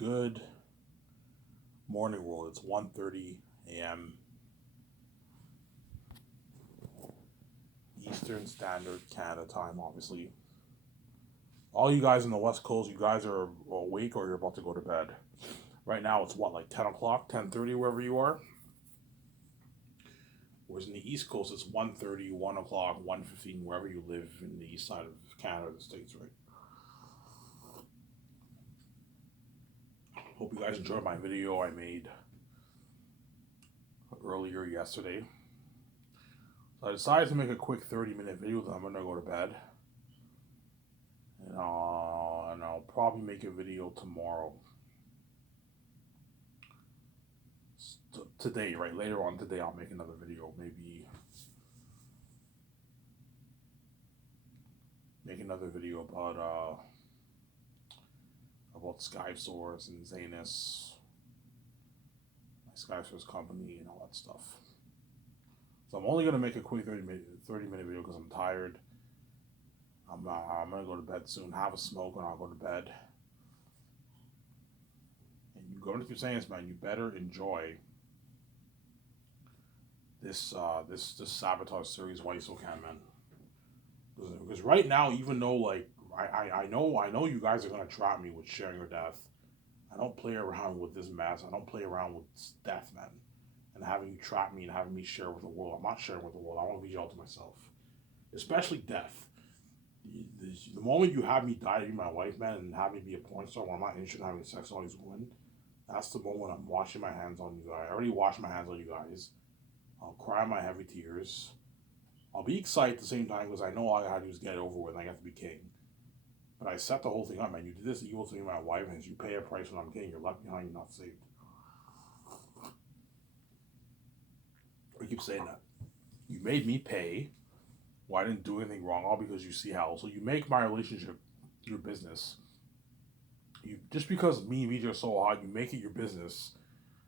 Good morning, world. It's 1:30 a.m. Eastern Standard Canada time, obviously. All you guys on the West Coast, you guys are awake or you're about to go to bed. Right now, it's what, like 10 o'clock, 10:30, wherever you are? Whereas in the East Coast, it's 1:30, 1 o'clock, 1:15, wherever you live in the east side of Canada, the States, right? Hope you guys enjoyed my video I made earlier yesterday. So I decided to make a quick 30-minute video that I'm going to go to bed. And I'll probably make a video tomorrow. Today, right? Later on today, I'll make another video. Maybe make another video about SkySource and Zanus, my SkySource company, and all that stuff. So I'm only gonna make a quick 30-minute video because I'm tired. I'm gonna go to bed soon. Have a smoke and I'll go to bed. And you're going to keep saying this, man. You better enjoy this sabotage series. Why you so can, man? Because right now, even though like I know you guys are gonna trap me with sharing your death. I don't play around with this mess. I don't play around with death, man. And having you trap me and having me share with the world. I'm not sharing with the world. I want to leave you all to myself. Especially death. The moment you have me die to be my wife, man, and have me be a porn star when I'm not interested in having sex with all these women, that's the moment I'm washing my hands on you guys. I already washed my hands on you guys. I'll cry my heavy tears. I'll be excited at the same time because I know all I gotta do is get it over with and I get to be king. But I set the whole thing up, man. You did this evil to me, my wife, and as you pay a price when I'm king, you're left behind, you're not saved. I keep saying that. You made me pay. Well, I didn't do anything wrong, all because you see how. So you make my relationship your business. You just because me and VJ are so hot, you make it your business.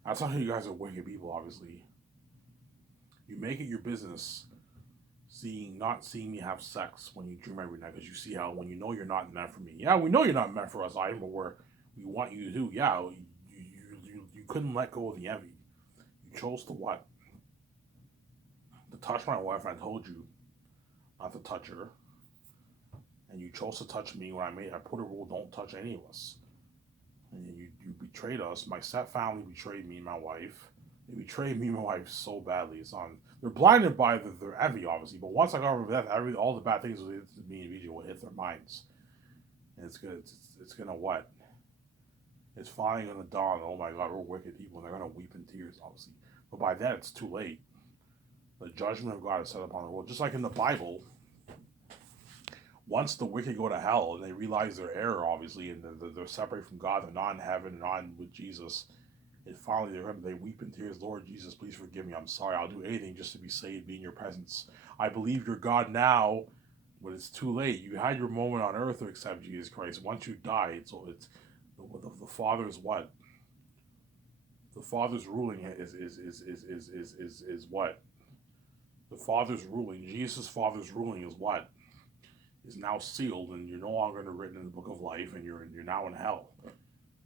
That's not how you guys are wicked people, obviously. You make it your business not seeing me have sex when you dream every night because you see how when you know you're not meant for me. Yeah, we know you're not meant for us, I but we want you to do. Yeah, you couldn't let go of the envy. You chose to what? To touch my wife. I told you not to touch her, and you chose to touch me when I put a rule: don't touch any of us. And you betrayed us. My step family betrayed me and my wife. They betrayed me and my wife so badly. They're blinded by their envy, obviously. But once I got over that, all the bad things with me and VJ will hit their minds, and it's gonna what? It's finally gonna dawn. Oh my God, we're wicked people, and they're gonna weep in tears, obviously. But by then, it's too late. The judgment of God is set upon the world, just like in the Bible. Once the wicked go to hell and they realize their error, obviously, and they're separated from God, they're not in heaven, they're not with Jesus. And finally, they weep in tears. Lord Jesus, please forgive me. I'm sorry. I'll do anything just to be saved, be in your presence. I believe you're God now, but it's too late. You had your moment on earth to accept Jesus Christ. Once you die, it's the Father's what? The Father's ruling is what? The Father's ruling, Jesus' Father's ruling is what? Is now sealed, and you're no longer written in the book of life, and you're now in hell,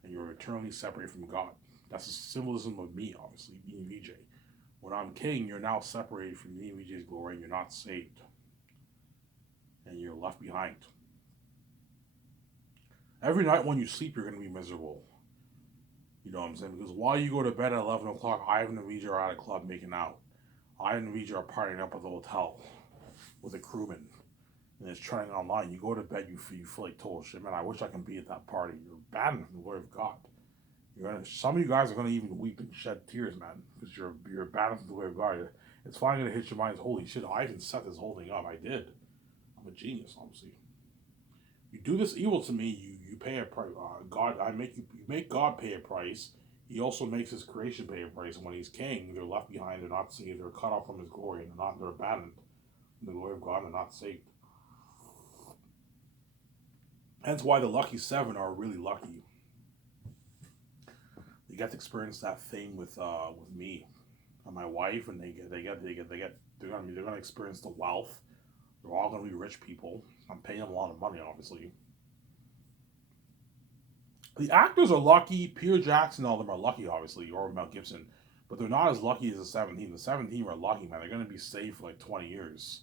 and you're eternally separated from God. That's a symbolism of me, obviously, me and VJ. When I'm king, you're now separated from me and VJ's glory, and you're not saved, and you're left behind. Every night when you sleep, you're going to be miserable. You know what I'm saying? Because while you go to bed at 11 o'clock, Ivan and VJ are at a club making out. Ivan and VJ are partying up at the hotel with a crewman. And it's trending online. You go to bed, you feel like total shit. Man, I wish I can be at that party. You're bad in the glory of God. Some of you guys are gonna even weep and shed tears, man, because you're bad in the glory of God. It's finally gonna hit your mind. Holy shit! I even set this whole thing up. I did. I'm a genius, obviously. You do this evil to me. You pay a price. God, you make God pay a price. He also makes his creation pay a price. And when he's king, they're left behind. They're not saved. They're cut off from his glory, and they're abandoned in the glory of God. And they're not saved. Hence why the lucky seven are really lucky. They get to experience that thing with me and my wife, and they're gonna experience the wealth. They're all gonna be rich people. I'm paying them a lot of money, obviously. The actors are lucky. Peter Jackson, all of them are lucky, obviously, or Mel Gibson, but they're not as lucky as the 17. The 17 are lucky, man. They're going to be safe for like 20 years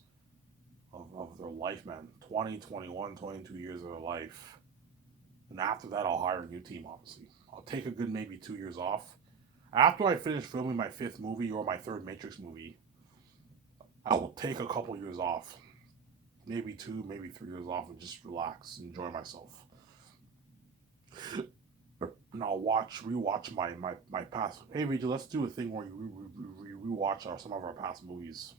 of their life, man. 20, 21, 22 years of their life. And after that, I'll hire a new team, obviously. I'll take a good maybe 2 years off. After I finish filming my fifth movie or my third Matrix movie, I will take a couple years off. Maybe 2, maybe 3 years off and just relax, enjoy myself. And I'll rewatch my past. Hey, Rachel, let's do a thing where you rewatch some of our past movies.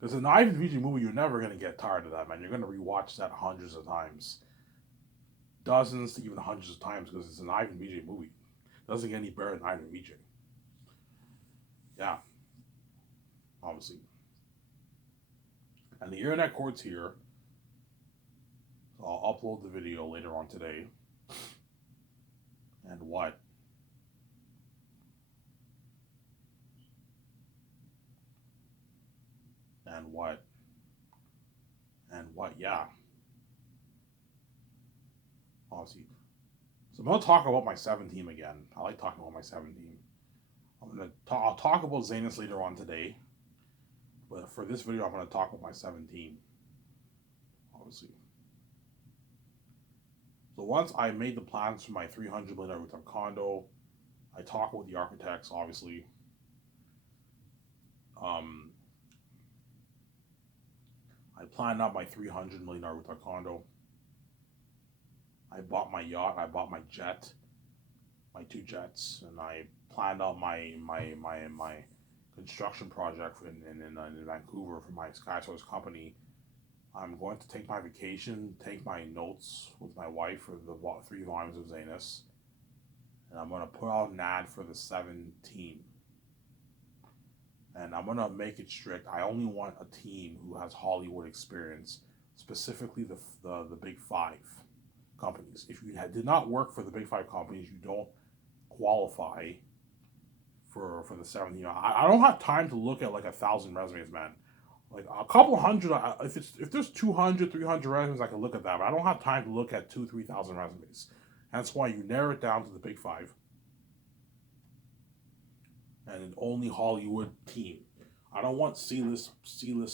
Because an Ivan VJ movie, you're never going to get tired of that, man. You're going to rewatch that hundreds of times. Dozens to even hundreds of times because it's an Ivan VJ movie. It doesn't get any better than Ivan VJ. Yeah. Obviously. And the internet court's here. So I'll upload the video later on today. And what? And what? And what? Yeah. Obviously. So I'm going to talk about my 7 team again. I like talking about my 7 team. I'll talk about Zanus later on today. But for this video, I'm going to talk about my 7 team. Obviously. So once I made the plans for my $300 million rooftop condo, I talked with the architects, obviously. I planned out my $300 million rooftop condo. I bought my yacht. I bought my jet, my 2 jets, and I planned out my construction project in Vancouver for my SkySource company. I'm going to take my vacation, take my notes with my wife for the 3 volumes of Zanus, and I'm going to put out an ad for the 7 team. And I'm going to make it strict. I only want a team who has Hollywood experience, specifically the big 5 companies. If you did not work for the big 5 companies, you don't qualify for the 7. I don't have time to look at like 1,000 resumes, man. Like a couple hundred, if there's 200, 300 resumes, I can look at that. But I don't have time to look at 2,000, 3,000 resumes. That's why you narrow it down to the big 5 and an only Hollywood team. I don't want C-list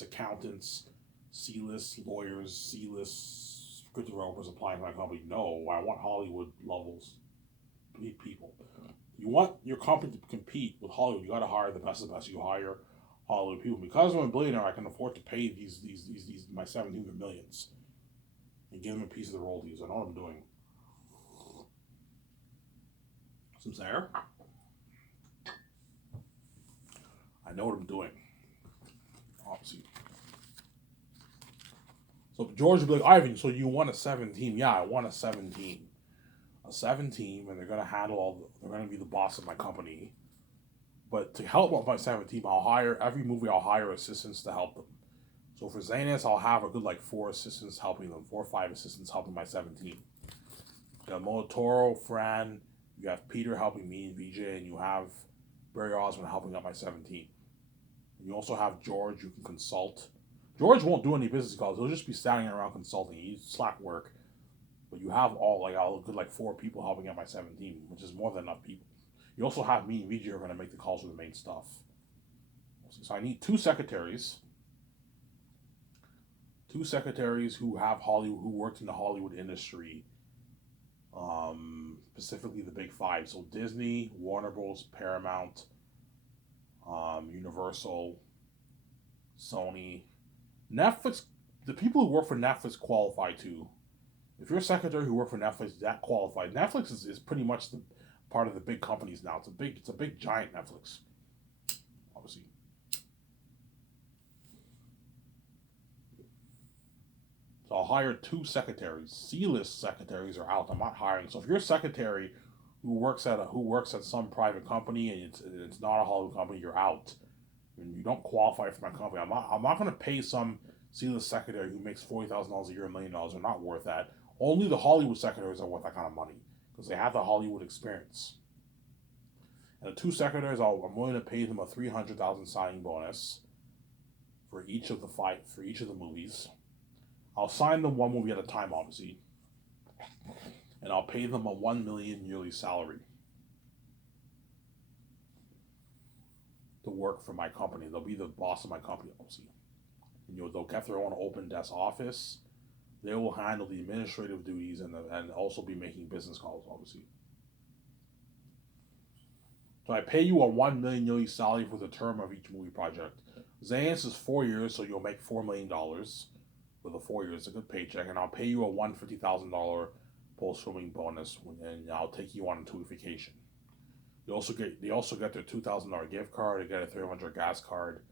accountants, C-list lawyers, C-list script developers applying to my company. No, I want Hollywood levels people. You want your company to compete with Hollywood, you got to hire the best of the best. You hire Hollywood people. Because I'm a billionaire, I can afford to pay these my 17 millions and give them a piece of the royalties. I know what I'm doing. Some there. I know what I'm doing. Obviously. So George will be like, Ivan, so you want a 7 team? Yeah, I want a 7 team. A 7 team, and they're gonna handle they're gonna be the boss of my company. But to help out my 7 team, I'll hire assistants to help them. So for Zanus, I'll have a good like 4 assistants helping them, 4 or 5 assistants helping my 7 team. You got Motoro, Fran, you have Peter helping me and VJ, and you have Barry Osmond helping out my 7 team. And you also have George, you can consult. George won't do any business calls, he'll just be standing around consulting. He's slack work. But you have a good 4 people helping out my 7 team, which is more than enough people. You also have me and VJ are going to make the calls for the main stuff. So I need 2 secretaries. 2 secretaries who worked in the Hollywood industry, specifically the big 5. So Disney, Warner Bros., Paramount, Universal, Sony, Netflix. The people who work for Netflix qualify too. If you're a secretary who works for Netflix, that qualifies. Netflix is pretty much the part of the big companies now. It's a big giant Netflix. Obviously. So I'll hire 2 secretaries. C-list secretaries are out. I'm not hiring. So if you're a secretary who works at some private company and it's not a Hollywood company, you're out. And you don't qualify for my company. I'm not going to pay some C-list secretary who makes $40,000 a year, $1 million. They're not worth that. Only the Hollywood secretaries are worth that kind of money because they have the Hollywood experience. And the 2 secretaries, I'm willing to pay them a $300,000 signing bonus for each of the movies. I'll sign them 1 movie at a time, obviously. and I'll pay them a 1 million yearly salary to work for my company. They'll be the boss of my company, obviously. And they'll get their own open desk office. They will handle the administrative duties and also be making business calls, obviously. So I pay you a 1 million yearly salary for the term of each movie project. Xanus is 4 years, so you'll make $4 million for the 4 years. It's a good paycheck, and I'll pay you a $150,000 post filming bonus, and I'll take you on a 2-week vacation. They also get their $2,000 gift card. They get a $300 gas card.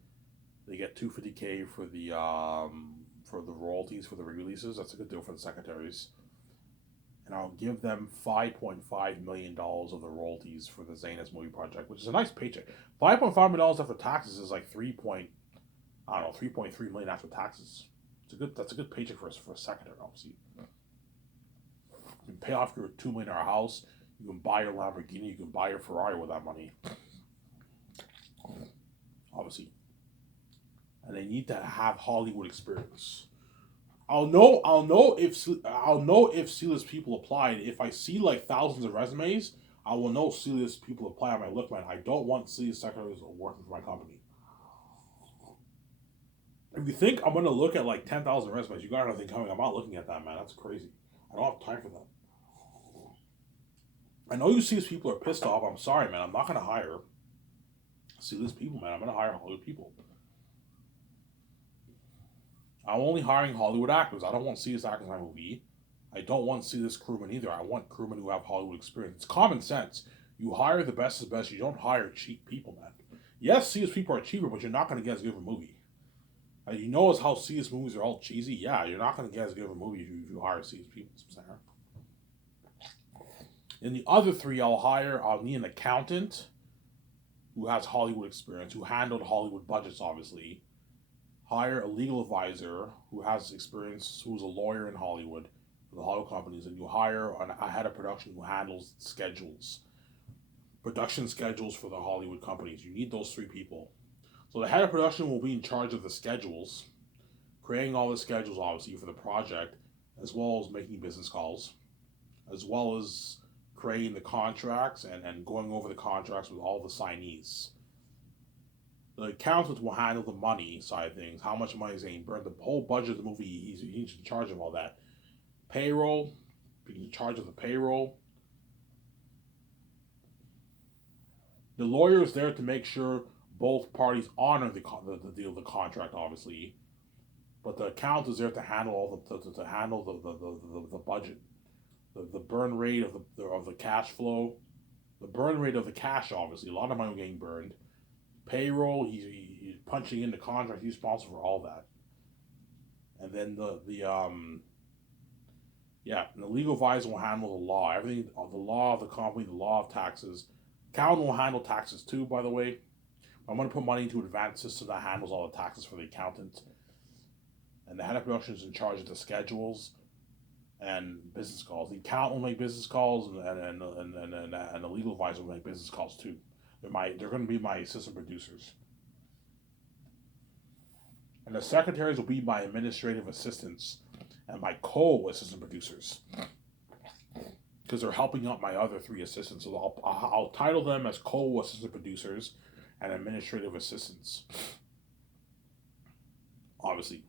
They get $250K for the royalties for the releases. That's a good deal for the secretaries. And I'll give them $5.5 million of the royalties for the Xanus movie project, which is a nice paycheck. $5.5 million after taxes is like $3.3 million after taxes. That's a good paycheck for a secretary, obviously. You can pay off your $2 million house. You can buy your Lamborghini. You can buy your Ferrari with that money. Obviously. And they need to have Hollywood experience. I'll know if C-list people applied. If I see like thousands of resumes, I will know C-list people apply on my look, man. I don't want C-list secretaries working for my company. If you think I'm gonna look at like 10,000 resumes, you got nothing coming. I'm not looking at that, man. That's crazy. I don't have time for that. I know you C-list people are pissed off. I'm sorry, man. I'm not gonna hire C-list people, man. I'm gonna hire Hollywood people. I'm only hiring Hollywood actors. I don't want C-list actors in my movie. I don't want C-list crewmen either. I want crewmen who have Hollywood experience. It's common sense. You hire the best of the best. You don't hire cheap people, man. Yes, C-list people are cheaper, but you're not going to get as good of a movie. You know how C-list movies are all cheesy? Yeah, you're not going to get as good of a movie if you hire C-list people. In the other three, I'll need an accountant who has Hollywood experience, who handled Hollywood budgets, obviously. Hire a legal advisor who has experience, who's a lawyer in Hollywood, for the Hollywood companies, and you hire a head of production who handles production schedules for the Hollywood companies. You need those 3 people. So the head of production will be in charge of the schedules, creating all the schedules, obviously, for the project, as well as making business calls, as well as creating the contracts and going over the contracts with all the signees. The accountant will handle the money side of things, how much money is being burned, the whole budget of the movie. He's in charge of all that. Payroll, he's in charge of the payroll. The lawyer is there to make sure both parties honor the deal, the contract, obviously. But the accountant is there to handle all the budget, the burn rate of the cash flow, the burn rate of the cash. Obviously, a lot of money getting burned. Payroll, he's punching in the contract. He's responsible for all that. And then the legal advisor will handle the law, everything, the law of the company, the law of taxes. Accountant will handle taxes too, by the way. I'm going to put money into an advanced system that handles all the taxes for the accountant. And the head of production is in charge of the schedules and business calls. The accountant will make business calls, and the legal advisor will make business calls too. They're going to be my assistant producers. And the secretaries will be my administrative assistants and my co-assistant producers, because they're helping out my other 3 assistants. So I'll title them as co-assistant producers and administrative assistants, obviously.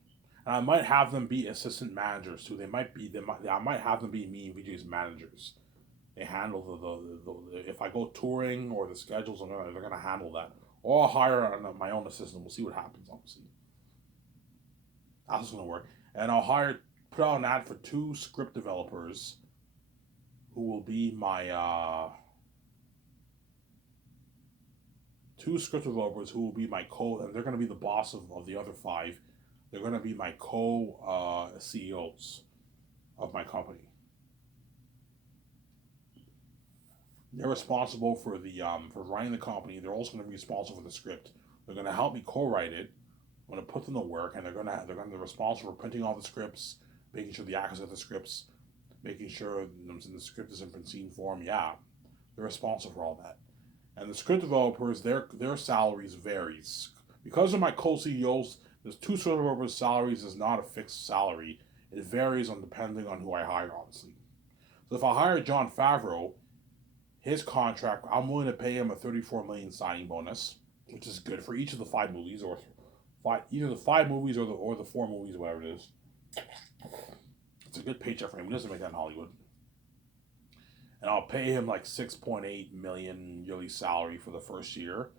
And I might have them be assistant managers too. I might have them be me and VJ's managers. They handle the if I go touring or the schedules, they're gonna handle that. Or I'll hire my own assistant. We'll see what happens, obviously. That's gonna work. And I'll put out an ad for 2 script developers who will be my 2 script developers who will be my and they're gonna be the boss of the other 5. They're gonna be my CEOs of my company. They're responsible for for running the company. They're also going to be responsible for the script. They're going to help me co-write it. I'm going to put them to work, and they're going to be responsible for printing all the scripts, making sure the actors have the scripts, making sure the script is in pristine form. Yeah, they're responsible for all that. And the script developers, their salaries varies because of my co-CEOs. There's 2 script developers' salaries is not a fixed salary. It varies depending on who I hire, obviously. So if I hire Jon Favreau, his contract, I'm willing to pay him a 34 million signing bonus, which is good for each of the 5 movies, or either the 5 movies or the 4 movies, whatever it is. It's a good paycheck for him. He doesn't make that in Hollywood. And I'll pay him like 6.8 million yearly salary for the first year,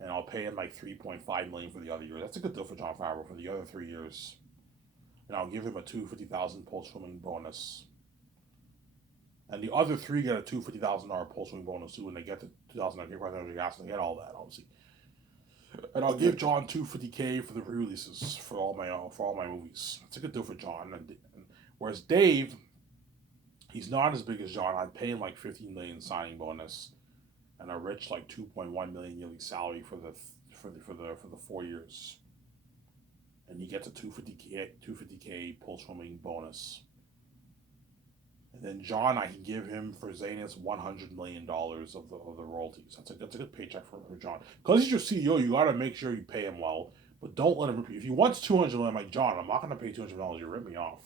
and I'll pay him like 3.5 million for the other year. That's a good deal for Jon Favreau for the other 3 years. And I'll give him a 250,000 post filming bonus. And the other three get a $250,000 post filming bonus too when they get to 2019 gas. They get all that obviously. And I'll give John $250K for the re-releases for all my movies. It's a good deal for John. Whereas Dave, he's not as big as John. I'd pay him like 15 million signing bonus, and a rich like 2.1 million yearly salary for the 4 years. And he gets a 250K post filming bonus. And then John, I can give him for Zanus $100 million of the royalties. That's a good paycheck for John. Because he's your CEO, you gotta make sure you pay him well, but don't let him rip you. If he wants $200 million, I'm like, John, I'm not gonna pay $200. You rip me off.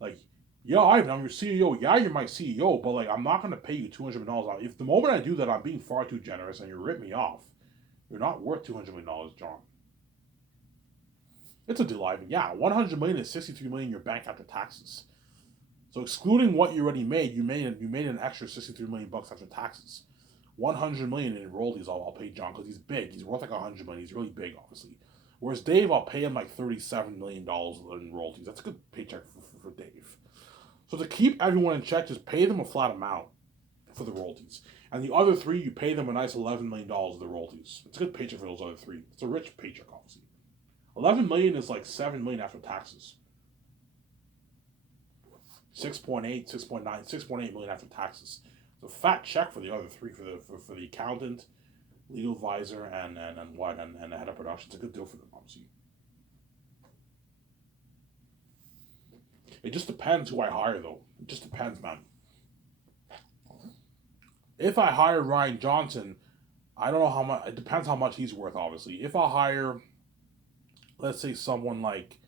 Like, yeah, I'm your CEO. Yeah, you're my CEO, but like, I'm not gonna pay you $200 million. If the moment I do that, I'm being far too generous, and you rip me off, you're not worth $200 million, John. It's a deal, Ivan. Yeah, $100 million is $63 million in your bank after taxes. So excluding what you already made, you made an extra $63 million after taxes. $100 million in royalties I'll pay John because he's big. He's worth like $100 million. He's really big, obviously. Whereas Dave, I'll pay him like $37 million in royalties. That's a good paycheck for Dave. So to keep everyone in check, just pay them a flat amount for the royalties. And the other three, you pay them a nice $11 million of the royalties. It's a good paycheck for those other three. It's a rich paycheck, obviously. $11 million is like $7 million after taxes. 6.8, 6.9, 6.8 million after taxes. It's a fat check for the other three, for the accountant, legal advisor, and the head of production. It's a good deal for them, obviously. It just depends who I hire, though. It just depends, man. If I hire Rian Johnson, I don't know how much. It depends how much he's worth, obviously. If I hire, let's say, someone like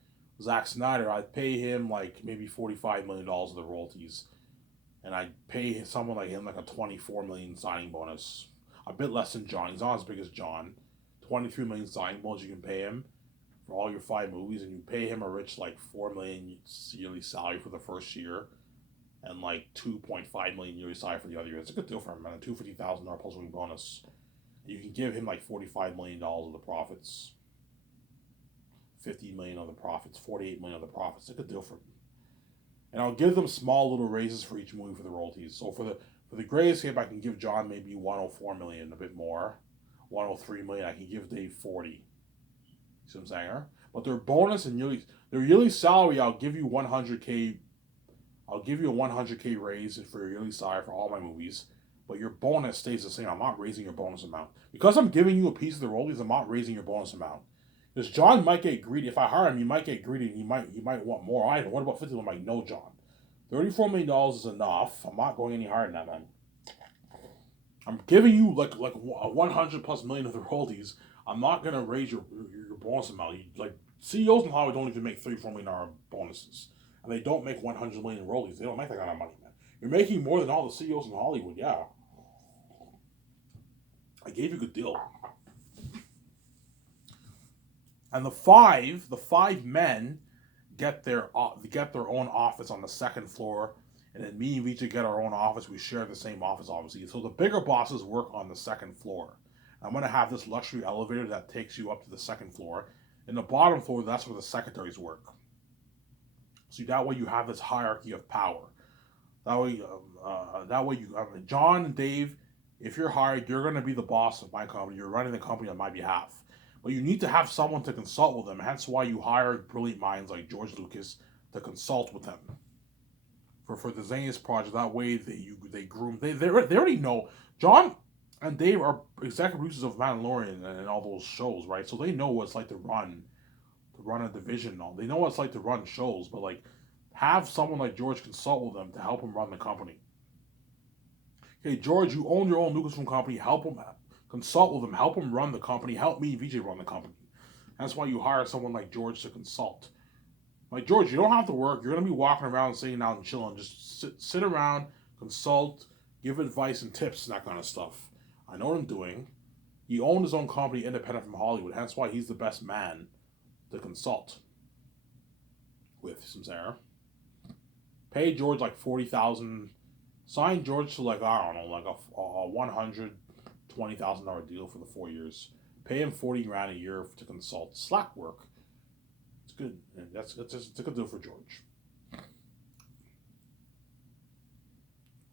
Zack Snyder, I'd pay him like maybe $45 million of the royalties, and I'd pay someone like him like a $24 million signing bonus, a bit less than John. He's not as big as John. $23 million signing bonus you can pay him for all your 5 movies, and you pay him a rich like $4 million yearly salary for the first year, and like $2.5 million yearly salary for the other year. It's a good deal for him, man. A $250,000 post bonus. You can give him like $45 million of the profits. 50 million of the profits, 48 million of the profits. It's a good deal for them. And I'll give them small little raises for each movie for the royalties. So for the Great Escape, I can give John maybe 104 million, a bit more. 103 million, I can give Dave 40. See what I'm saying? Huh? But their bonus and their yearly salary, I'll give you 100K. I'll give you a 100K raise for your yearly salary for all my movies. But your bonus stays the same. I'm not raising your bonus amount. Because I'm giving you a piece of the royalties, I'm not raising your bonus amount. Because John might get greedy. If I hire him, he might get greedy and he might want more. I what about 50? I'm like, no, John. $34 million is enough. I'm not going any higher than that, man. I'm giving you like 100 plus million of the royalties. I'm not gonna raise your bonus amount. Like CEOs in Hollywood don't even make $34 million bonuses, and they don't make 100 million in royalties. They don't make that kind of money, man. You're making more than all the CEOs in Hollywood. Yeah, I gave you a good deal. And the five men get their own office on the second floor, and then me and Vijay get our own office. We share the same office, obviously. So the bigger bosses work on the second floor. I'm gonna have this luxury elevator that takes you up to the second floor. In the bottom floor, that's where the secretaries work. So that way you have this hierarchy of power. That way you John and Dave, if you're hired, you're gonna be the boss of my company. You're running the company on my behalf. But you need to have someone to consult with them. Hence why you hire brilliant minds like George Lucas to consult with them for the Zanus project. That way they groom. They already know. John and Dave are executive producers of Mandalorian and all those shows, right? So they know what it's like to run a division and all. They know what it's like to run shows, but like have someone like George consult with them to help him run the company. Okay, George, you own your own Lucasfilm company. Help him out. Consult with them, help them run the company, help me, Vijay, run the company. That's why you hire someone like George to consult. Like, George, you don't have to work. You're going to be walking around, sitting out and chilling. Just sit around, consult, give advice and tips and that kind of stuff. I know what I'm doing. He owned his own company independent from Hollywood, hence why he's the best man to consult with. Samsara. Pay George like 40,000. Sign George to like, I don't know, like a $120,000 deal for the 4 years. Pay him 40 grand a year to consult slack work. It's good. And that's a good deal for George.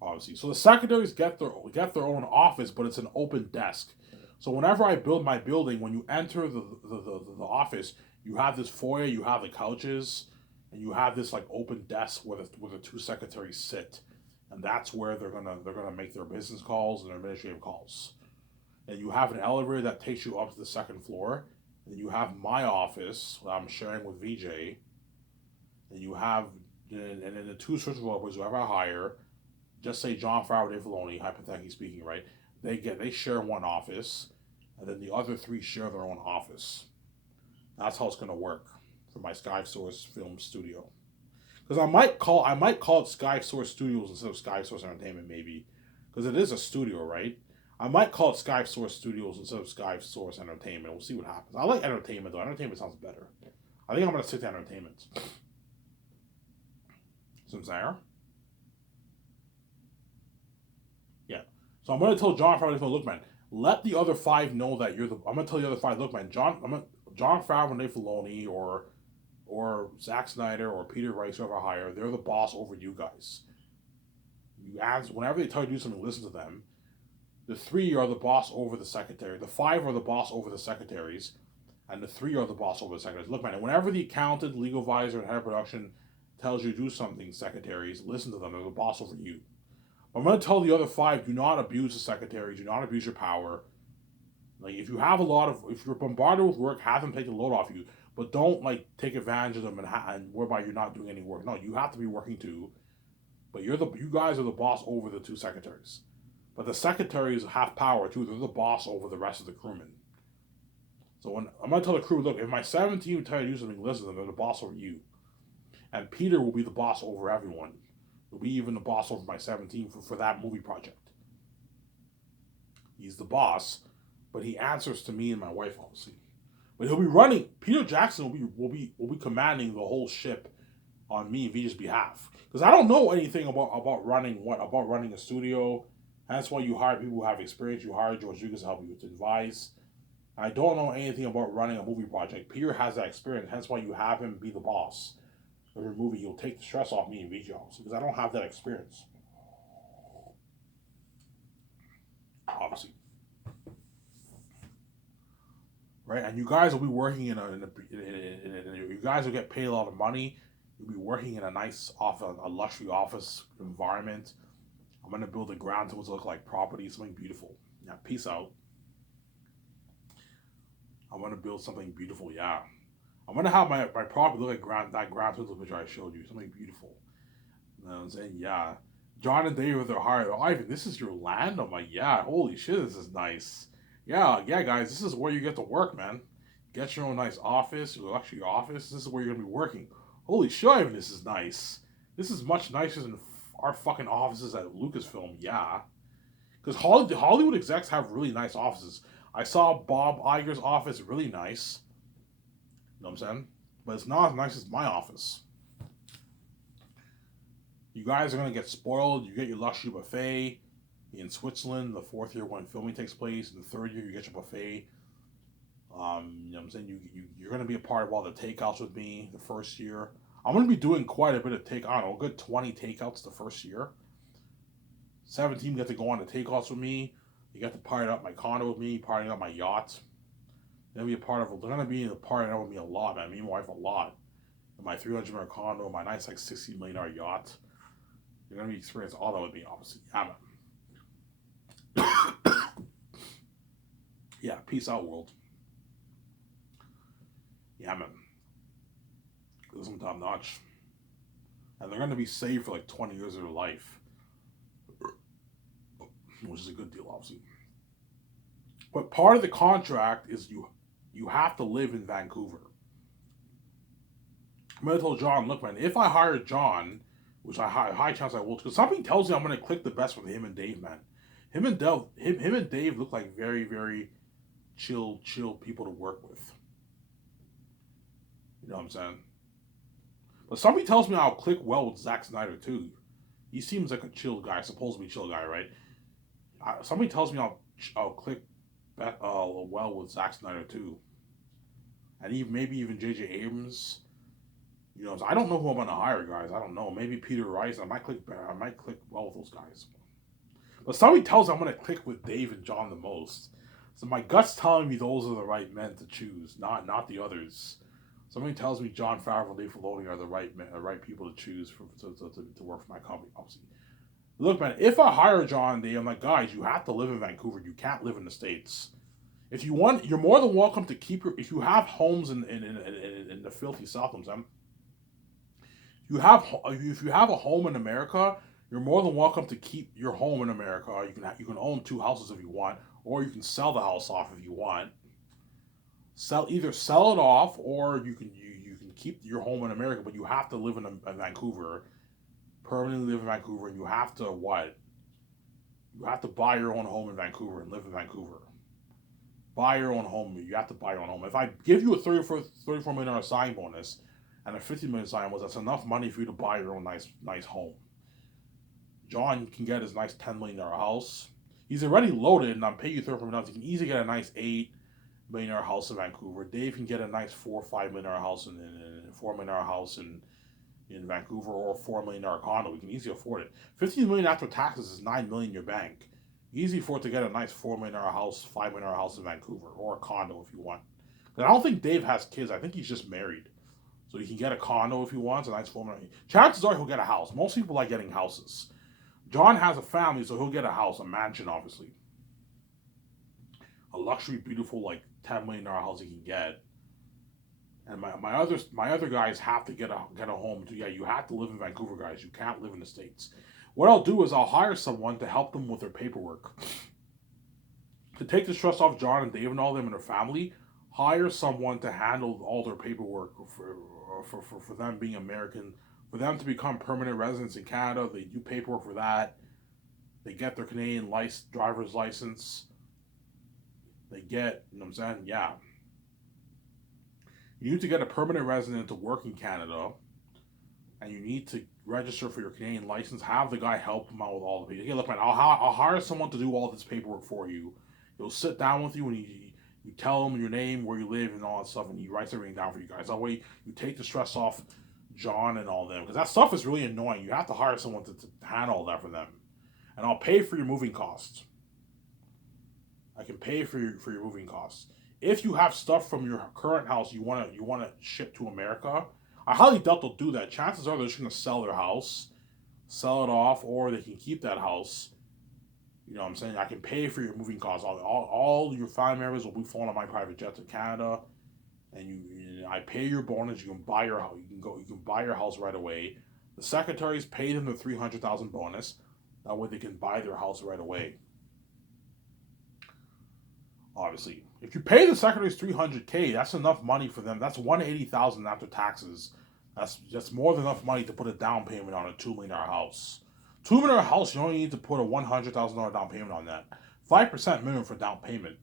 Obviously, so the secretaries get their own office, but it's an open desk. So whenever I build my building, when you enter the office, you have this foyer, you have the couches, and you have this like open desk where the two secretaries sit, and that's where they're gonna make their business calls and their administrative calls. And you have an elevator that takes you up to the second floor, and you have my office that I'm sharing with VJ, and you have and then the two search developers whoever I hire, just say Jon Favreau, Dave Filoni, hypothetically speaking, right? They share one office, and then the other three share their own office. That's how it's gonna work for my Sky Source Film Studio. Because I might call it Sky Source Studios instead of Sky Source Entertainment, maybe, because it is a studio, right? I might call it Sky Source Studios instead of Sky Source Entertainment. We'll see what happens. I like entertainment though. Entertainment sounds better. I think I'm gonna stick to entertainment. Sincere? Yeah. So I'm gonna tell Jon Favreau, look, man, let the other five know that you're the. I'm gonna tell the other five, look, man, Jon Favreau and Dave Filoni or Zack Snyder or Peter Rice, whoever I hire, they're the boss over you guys. You ask whenever they tell you to do something, listen to them. The three are the boss over the secretary. The five are the boss over the secretaries, and the three are the boss over the secretaries. Look, man, whenever the accountant, legal advisor, and head of production tells you to do something, secretaries, listen to them. They're the boss over you. I'm going to tell the other five, do not abuse the secretaries. Do not abuse your power. Like, if you're bombarded with work, have them take the load off you. But don't, like, take advantage of them and whereby you're not doing any work. No, you have to be working too. But you guys are the boss over the two secretaries. But the secretaries have power too. They're the boss over the rest of the crewmen. So when I'm going to tell the crew, look, if my 17 would tell you to do something, listen to them. They're the boss over you. And Peter will be the boss over everyone. He'll be even the boss over my 17 for that movie project. He's the boss, but he answers to me and my wife, obviously. But he'll be running. Peter Jackson will be commanding the whole ship on me and Vijay's behalf. Because I don't know anything about running a studio. That's why you hire people who have experience. You hire George Lucas to help you with advice. I don't know anything about running a movie project. Peter has that experience. Hence why you have him be the boss of your movie. You'll take the stress off me and Vijay also, because I don't have that experience. Obviously. Right? And you guys will be working you guys will get paid a lot of money. You'll be working in a nice a luxury office environment. I'm going to build a ground to look like property, something beautiful. Yeah, peace out. I'm going to build something beautiful, yeah. I'm going to have my property look like that ground to picture I showed you, something beautiful. You know what I'm saying? Yeah. John and David are hired. Oh, Ivan, this is your land? I'm like, yeah, holy shit, this is nice. Yeah, guys, this is where you get to work, man. Get your own nice office, your office. This is where you're going to be working. Holy shit, Ivan, this is nice. This is much nicer than our fucking offices at Lucasfilm, yeah. Because Hollywood execs have really nice offices. I saw Bob Iger's office, really nice. You know what I'm saying? But it's not as nice as my office. You guys are going to get spoiled. You get your luxury buffet in Switzerland the 4th year when filming takes place. In the 3rd year, you get your buffet. You know what I'm saying? You're going to be a part of all the takeouts with me the first year. I'm going to be doing quite a bit of a good 20 takeouts the first year. 17 get to go on the takeouts with me. You get to party up my condo with me, partying up my yacht. They're going to be partying out with me a lot, man. Me and my wife a lot. In my 300-million condo, my nice like $60 million yacht. You're going to be experiencing all that with me, obviously. Yeah, man. Yeah, peace out, world. Yeah, man. This is top notch. And they're going to be saved for like 20 years of their life. Which is a good deal, obviously. But part of the contract is you have to live in Vancouver. I'm going to tell John, look, man, if I hire John which I high chance I will. Because something tells me I'm gonna click the best with him and Dave, man. Him and Dave look like very chill people to work with. You know what I'm saying? But somebody tells me I'll click well with Zack Snyder too. He seems like a chill guy, supposedly chill guy, right? Somebody tells me I'll click well with Zack Snyder too, and even maybe even J.J. Abrams. You know, so I don't know who I'm gonna hire, guys. I don't know. Maybe Peter Rice. I might click well with those guys. But somebody tells me I'm gonna click with Dave and John the most. So my gut's telling me those are the right men to choose, not the others. Somebody tells me John Favreau and Dave Filoni are the right people to choose to work for my company. Obviously, look, man. If I hire John and Dave, I'm like, guys, you have to live in Vancouver. You can't live in the States. If you want, you're more than welcome to keep your. If you have homes in the filthy South, if you have a home in America, you're more than welcome to keep your home in America. You can own two houses if you want, or you can sell the house off if you want. Sell it off, or you can keep your home in America, but you have to live in Vancouver, permanently live in Vancouver, and you have to what? You have to buy your own home in Vancouver and live in Vancouver. Buy your own home. You have to buy your own home. If I give you a $34 million sign bonus and a $50 million sign bonus, that's enough money for you to buy your own nice home. John can get his nice $10 million house. He's already loaded, and I'm paying you $34 million. He can easily get a nice $8 million house in Vancouver. Dave can get a nice $4 or $5 million house in $4 million house in Vancouver, or $4 million condo. We can easily afford it. $15 million after taxes is $9 million in your bank. Easy for it to get a nice $4 million house, $5 million house in Vancouver, or a condo if you want. But I don't think Dave has kids. I think he's just married, so he can get a condo if he wants. A nice $4 million. Chances are he'll get a house. Most people like getting houses. John has a family, so he'll get a house, a mansion, obviously, a luxury, beautiful, like $10 million house he can get. And my other guys have to get a home too. Yeah, you have to live in Vancouver, guys. You can't live in the States. What I'll do is I'll hire someone to help them with their paperwork. To take the stress off John and Dave and all them and their family, hire someone to handle all their paperwork for them being American, for them to become permanent residents in Canada. They do paperwork for that. They get their Canadian driver's license. They get, you know what I'm saying? Yeah. You need to get a permanent resident to work in Canada, and you need to register for your Canadian license. Have the guy help them out with all the paperwork. Hey, look, man, I'll hire someone to do all this paperwork for you. He'll sit down with you and you tell him your name, where you live, and all that stuff, and he writes everything down for you guys. That way, you take the stress off John and all them, because that stuff is really annoying. You have to hire someone to handle all that for them, and I'll pay for your moving costs. I can pay for your moving costs. If you have stuff from your current house you wanna ship to America, I highly doubt they'll do that. Chances are they're just gonna sell their house, sell it off, or they can keep that house. You know what I'm saying? I can pay for your moving costs. All your family members will be flying on my private jet to Canada, and I pay your bonus. You can buy your house. You can buy your house right away. The secretaries pay them the $300,000 bonus. That way they can buy their house right away. Obviously, if you pay the secretaries $300K, that's enough money for them. That's $180,000 after taxes. That's more than enough money to put a down payment on a $2 million house. $2 million house, you only need to put a $100,000 down payment on that. 5% minimum for down payment.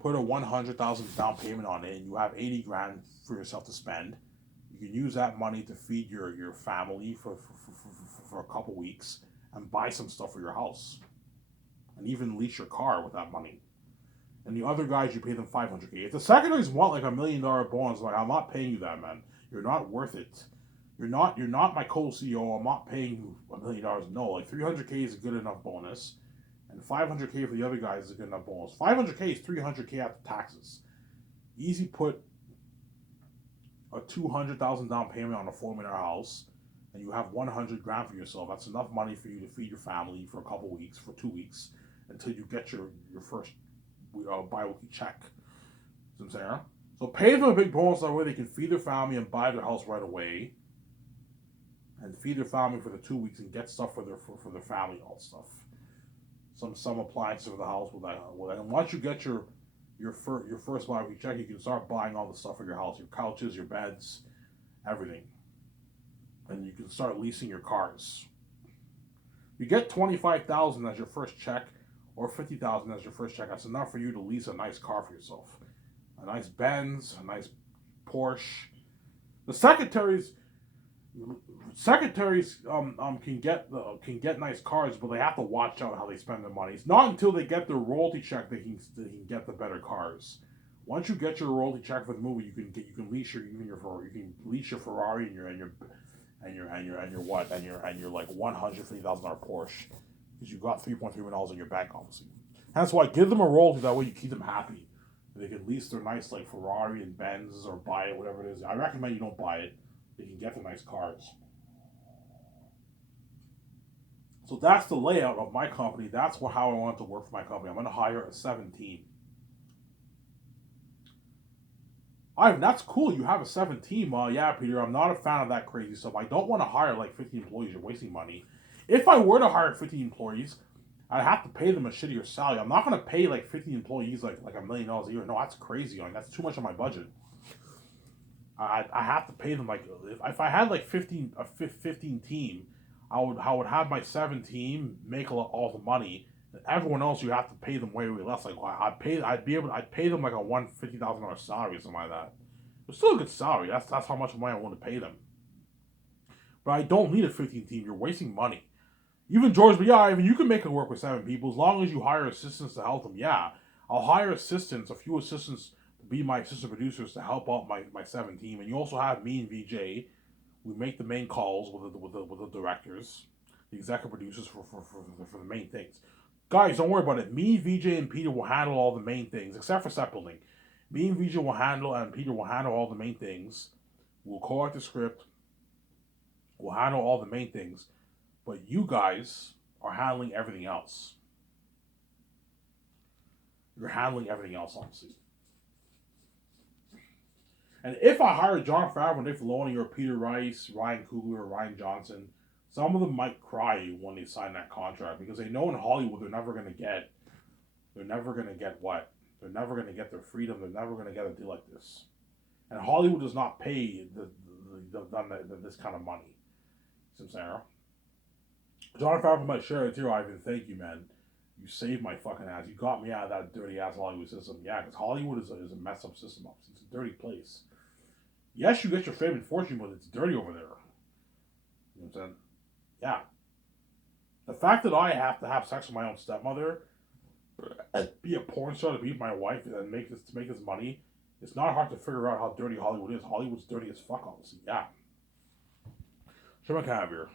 Put a $100,000 down payment on it, and you have $80,000 for yourself to spend. You can use that money to feed your family for a couple weeks, and buy some stuff for your house, and even lease your car with that money. And the other guys, you pay them $500K. If the secretaries want like $1 million bonus, like, I'm not paying you that, man. You're not worth it. You're not my co-CEO. I'm not paying you $1 million. No, like $300K is a good enough bonus, and $500K for the other guys is a good enough bonus. $500K is $300K after taxes. Easy put a $200,000 down payment on a $4 million house, and you have $100,000 for yourself. That's enough money for you to feed your family for a couple weeks, for 2 weeks, until you get your first bi-weekly check. You know what I'm saying? So pay them a big bonus, that way they can feed their family and buy their house right away, and feed their family for the 2 weeks and get stuff for their family, all stuff. Some appliances for the house with that. And once you get your first bi-weekly check, you can start buying all the stuff for your house, your couches, your beds, everything. and you can start leasing your cars. You get 25,000 as your first check, or 50,000 as your first check. That's enough for you to lease a nice car for yourself, a nice Benz, a nice Porsche. The secretaries can get nice cars, but they have to watch out how they spend their money. It's not until they get their royalty check they can get the better cars. Once you get your royalty check for the movie, you can lease your Ferrari and your like $150,000 Porsche because you got $3.3 million in your bank, obviously. That's why give them a royalty. That way you keep them happy. They can lease their nice like Ferrari and Benz or buy it, whatever it is. I recommend you don't buy it. They can get the nice cars. So that's the layout of my company. That's how I want to work for my company. I'm going to hire a 7 team. That's cool. You have a 7 team. Yeah, Peter, I'm not a fan of that crazy stuff. I don't want to hire like 50 employees. You're wasting money. If I were to hire 50 employees, I'd have to pay them a shittier salary. I'm not going to pay like 50 employees like $1 million a year. No, that's crazy. Like that's too much of my budget. I have to pay them like if I had like 15 team, I would have my 7 team make all the money. Everyone else you have to pay them way less. Like I'd pay them like a $150,000 salary or something like that. It's still a good salary. That's how much money I want to pay them. But I don't need a 15 team. You're wasting money. Even George, but yeah, Ivan, you can make it work with 7 people as long as you hire assistants to help them. Yeah, I'll hire a few assistants to be my assistant producers to help out my 7 team. And you also have me and VJ. We make the main calls with the directors, the executive producers for the main things. Guys, don't worry about it. Me, VJ, and Peter will handle all the main things, except for set building. Me and VJ will handle, and Peter will handle all the main things. We'll call out the script. We'll handle all the main things. But you guys are handling everything else. You're handling everything else, honestly. And if I hire Jon Favreau, Dave Filoni, or Peter Rice, Ryan Coogler, or Rian Johnson, some of them might cry when they sign that contract because they know in Hollywood they're never going to get. They're never going to get what? They're never going to get their freedom. They're never going to get a deal like this. And Hollywood does not pay this kind of money. You see what I'm saying? Jon Favreau might share it too, Ivan. Thank you, man. You saved my fucking ass. You got me out of that dirty ass Hollywood system. Yeah, because Hollywood is a messed up system. It's a dirty place. Yes, you get your fame and fortune, but it's dirty over there. You know what I'm saying? Yeah. The fact that I have to have sex with my own stepmother, be a porn star to be my wife, and make this money, it's not hard to figure out how dirty Hollywood is. Hollywood's dirty as fuck, obviously. Yeah. Sure, I can have here.